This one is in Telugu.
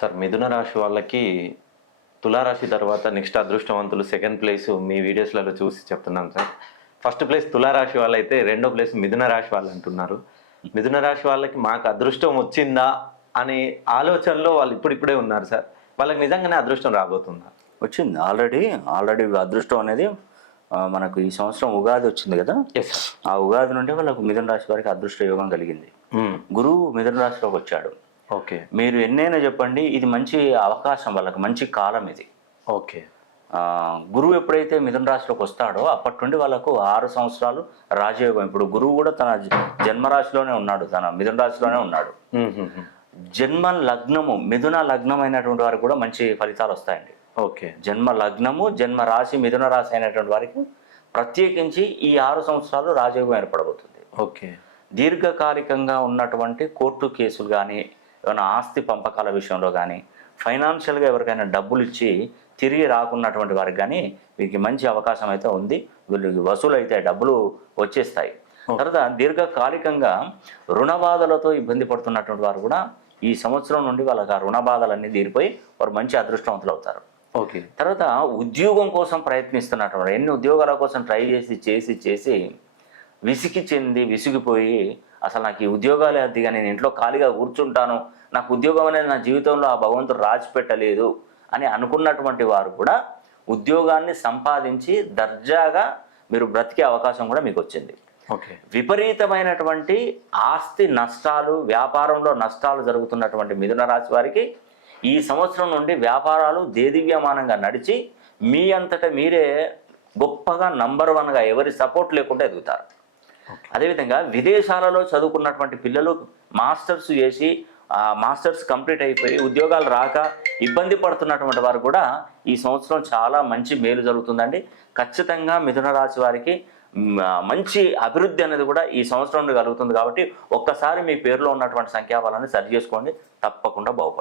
సార్ మిథున రాశి వాళ్ళకి తులారాశి తర్వాత నెక్స్ట్ అదృష్టవంతులు సెకండ్ ప్లేస్ మీ వీడియోస్లలో చూసి చెప్తున్నాం సార్. ఫస్ట్ ప్లేస్ తులారాశి వాళ్ళైతే రెండో ప్లేస్ మిథున రాశి వాళ్ళు అంటున్నారు. మిథున రాశి వాళ్ళకి మాకు అదృష్టం వచ్చిందా అనే ఆలోచనలో వాళ్ళు ఇప్పుడిప్పుడే ఉన్నారు సార్. వాళ్ళకి నిజంగానే అదృష్టం రాబోతుందా? వచ్చింది. ఆల్రెడీ అదృష్టం అనేది మనకు ఈ సంవత్సరం ఉగాది వచ్చింది కదా. ఆ ఉగాది నుండి వాళ్ళకు మిథున రాశి వారికి అదృష్ట యోగం కలిగింది. గురువు మిథున రాశిలోకి వచ్చాడు. ఓకే, మీరు ఎన్నైనా చెప్పండి, ఇది మంచి అవకాశం, వాళ్ళకి మంచి కాలం ఇది. ఓకే, గురువు ఎప్పుడైతే మిథున రాశిలోకి వస్తాడో అప్పటి నుండి వాళ్ళకు 6 సంవత్సరాలు రాజయోగం. ఇప్పుడు గురువు కూడా తన జన్మరాశిలోనే ఉన్నాడు, తన మిథున రాశిలోనే ఉన్నాడు. జన్మ లగ్నము మిథున లగ్నం అయినటువంటి వారికి కూడా మంచి ఫలితాలు వస్తాయండి. ఓకే, జన్మ లగ్నము జన్మ రాశి మిథున రాశి అయినటువంటి వారికి ప్రత్యేకించి ఈ 6 సంవత్సరాలు రాజయోగం ఏర్పడబోతుంది. ఓకే, దీర్ఘకాలికంగా ఉన్నటువంటి కోర్టు కేసులు కానీ, ఏమైనా ఆస్తి పంపకాల విషయంలో కానీ, ఫైనాన్షియల్గా ఎవరికైనా డబ్బులు ఇచ్చి తిరిగి రాకున్నటువంటి వారికి కానీ వీరికి మంచి అవకాశం అయితే ఉంది. వీళ్ళకి వసూలు అయితే డబ్బులు వచ్చేస్తాయి. తర్వాత దీర్ఘకాలికంగా రుణ బాధలతో ఇబ్బంది పడుతున్నటువంటి వారు కూడా ఈ సంవత్సరం నుండి వాళ్ళకి ఆ రుణ బాధలన్నీ తీరిపోయి వారు మంచి అదృష్టవంతులు అవుతారు. ఓకే, తర్వాత ఉద్యోగం కోసం ప్రయత్నిస్తున్నటువంటి ఎన్ని ఉద్యోగాల కోసం ట్రై చేసి విసిగిపోయి అసలు నాకు ఈ ఉద్యోగాలే అద్దిగా, నేను ఇంట్లో ఖాళీగా కూర్చుంటాను, నాకు ఉద్యోగం అనేది నా జీవితంలో ఆ భగవంతుడు రాసి పెట్టలేదు అని అనుకున్నటువంటి వారు కూడా ఉద్యోగాన్ని సంపాదించి దర్జాగా మీరు బ్రతికే అవకాశం కూడా మీకు వచ్చింది. ఓకే, విపరీతమైనటువంటి ఆస్తి నష్టాలు, వ్యాపారంలో నష్టాలు జరుగుతున్నటువంటి మిథున రాశి వారికి ఈ సంవత్సరం నుండి వ్యాపారాలు దేదీవ్యమానంగా నడిచి మీ అంతటా మీరే గొప్పగా నంబర్ 1గా ఎవరి సపోర్ట్ లేకుండా ఎదుగుతారు. అదేవిధంగా విదేశాలలో చదువుకున్నటువంటి పిల్లలు మాస్టర్స్ చేసి మాస్టర్స్ కంప్లీట్ అయిపోయి ఉద్యోగాలు రాక ఇబ్బంది పడుతున్నటువంటి వారు కూడా ఈ సంవత్సరం చాలా మంచి మేలు జరుగుతుందండి. ఖచ్చితంగా మిథున రాశి వారికి మంచి అభివృద్ధి అనేది కూడా ఈ సంవత్సరం నుండి కలుగుతుంది. కాబట్టి ఒక్కసారి మీ పేరులో ఉన్నటువంటి సంఖ్యాబలాన్ని సరి చేసుకోండి, తప్పకుండా బాగుపడుతుంది.